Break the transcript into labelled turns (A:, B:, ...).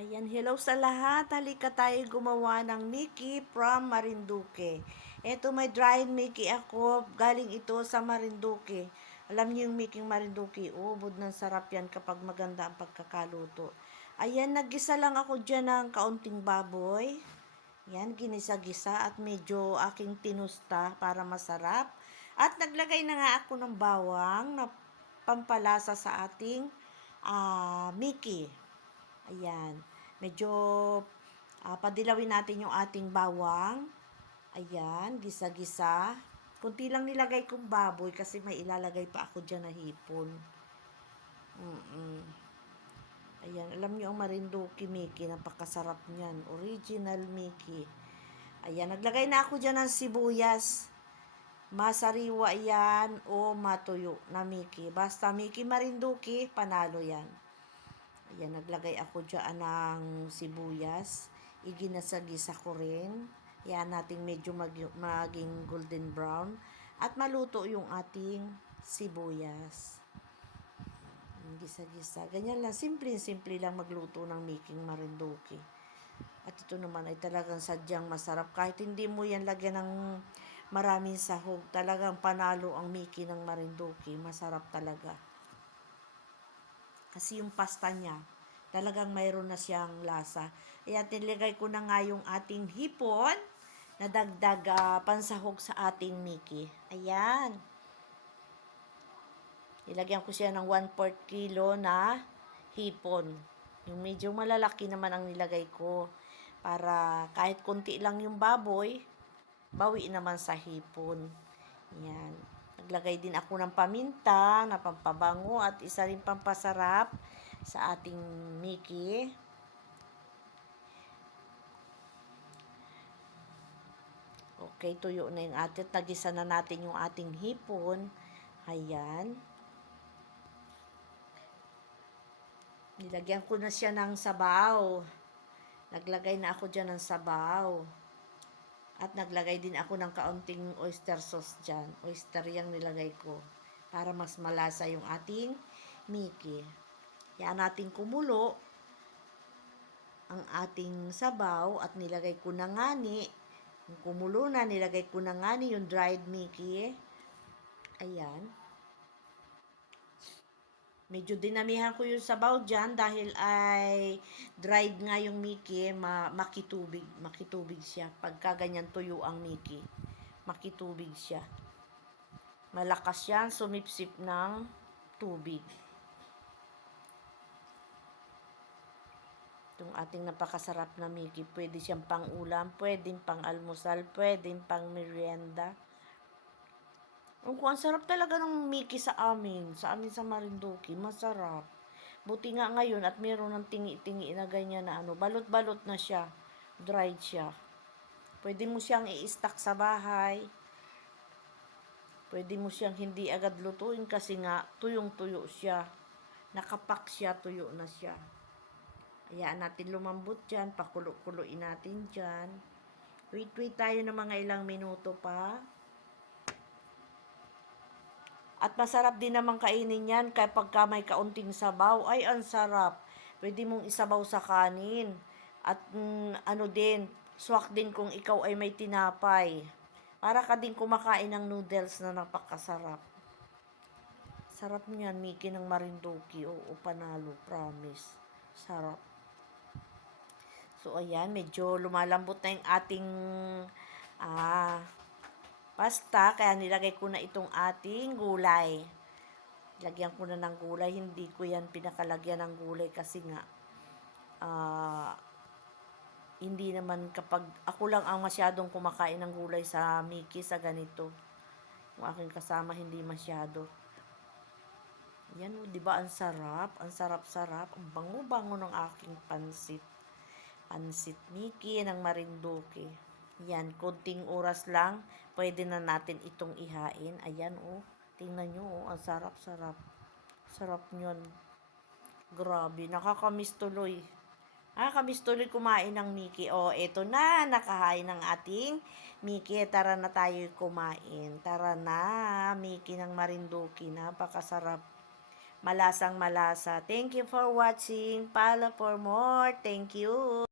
A: Ayan, hello sa lahat. Halika tayo gumawa ng Mickey from Marinduque. Ito may dried Mickey ako. Galing ito sa Marinduque. Alam niyo yung Mickey Marinduque. Ubod ng sarap yan kapag maganda ang pagkakaluto. Ayan, naggisa lang ako dyan ng kaunting baboy. Yan, ginisa-gisa at medyo aking tinusta para masarap. At naglagay na nga ako ng bawang na pampalasa sa ating ah, Mickey. Ayan. Medyo ah, padilawin natin yung ating bawang. Ayan, gisa-gisa. Kunti lang nilagay kong baboy kasi may ilalagay pa ako dyan na hipon. Mm-mm. Ayan, alam niyo ang Marinduque Mickey, napakasarap niyan. Original Mickey. Ayan, naglagay na ako dyan ng sibuyas. Masariwa yan o matuyo na Mickey. Basta Mickey Marinduque, panalo yan. Ayan, naglagay ako dyan ng sibuyas. Iginasagisa ko rin. Yan natin medyo mag- maging golden brown. At maluto yung ating sibuyas. Gisa-gisa. Ganyan lang. Simple-simple lang magluto ng Mickey Marinduque. At ito naman ay talagang sadyang masarap. Kahit hindi mo yan lagyan ng maraming sahog, talagang panalo ang Mickey ng Marinduque. Masarap talaga. Kasi yung pasta niya, talagang mayroon na siyang lasa. Kaya nilagay ko na nga yung ating hipon na dagdag ah, pansahog sa ating Mickey. Ayan. Ilagyan ko siya ng 1 4 kilo na hipon. Yung medyo malalaki naman ang nilagay ko para kahit konti lang yung baboy, bawi naman sa hipon. Yan. Naglagay din ako ng paminta na pampabango at isa rin pampasarap sa ating Mickey. Okay, tuyo na yung atin. Nagisa na natin yung ating hipon. Ayan. Nilagyan ko na siya ng sabaw. Naglagay na ako dyan ng sabaw. At naglagay din ako ng kaunting oyster sauce dyan. Oyster yung nilagay ko. Para mas malasa yung ating Mickey. Yan natin kumulo ang ating sabaw at nilagay ko na ngani. Yung kumulo na, nilagay ko na ngani yung dried Mickey. Ayan. Medyo dinamihan ko yung sabaw dyan dahil ay dried nga yung Mickey, ma makitubig. Makitubig siya. Pagka ganyan tuyo ang Mickey, makitubig siya. Malakas yan, sumipsip ng tubig. Itong ating napakasarap na Mickey, pwede siyang pang ulam, pwedeng pang almusal, pwedeng pang merienda. Ang ang sarap talaga ng Mickey sa amin, sa amin sa Marinduque, masarap. Buti nga ngayon at meron ng tingi-tingi na ganyan na ano, balot-balot na siya, dried siya. Pwede mo siyang i-stack sa bahay. Pwede mo siyang hindi agad lutuin kasi nga tuyong-tuyo siya. Nakapak siya, tuyo na siya. Hayaan natin lumambot dyan, pakulo-kuloin natin dyan. Wait-wait tayo ng mga ilang minuto pa. At masarap din naman kainin yan kapag ka may kaunting sabaw. Ay, ang sarap. Pwede mong isabaw sa kanin. At mm, ano din, swak din kung ikaw ay may tinapay. Para ka din kumakain ng noodles na napakasarap. Sarap niyan, Mickey ng Marinduque. Oo, panalo, promise. Sarap. So, ayan, medyo lumalambot na yung ating ah, pasta. Kaya nilagay ko na itong ating gulay. Lagyan ko na ng gulay. Hindi ko yan pinakalagyan ng gulay kasi nga ah, hindi naman kapag ako lang ang masyadong kumakain ng gulay sa Mickey sa ganito. Yung aking kasama hindi masyado. Yan, di ba ang sarap? Ang sarap-sarap. Ang bango-bango ng aking pansit. Pansit Mickey ng Marinduque. Yan, konting oras lang. Pwede na natin itong ihain. Ayan, oh. Tingnan nyo, oh. Ang sarap-sarap. Sarap nyon. Grabe, nakakamiss tuloy. Nakakamiss tuloy kumain ng Mickey. Oh, eto na, nakahain ng ating Mickey. Tara na tayo kumain. Tara na, Mickey ng Marinduque. Napakasarap. malasang malasa. Thank you for watching. Follow for more. Thank you.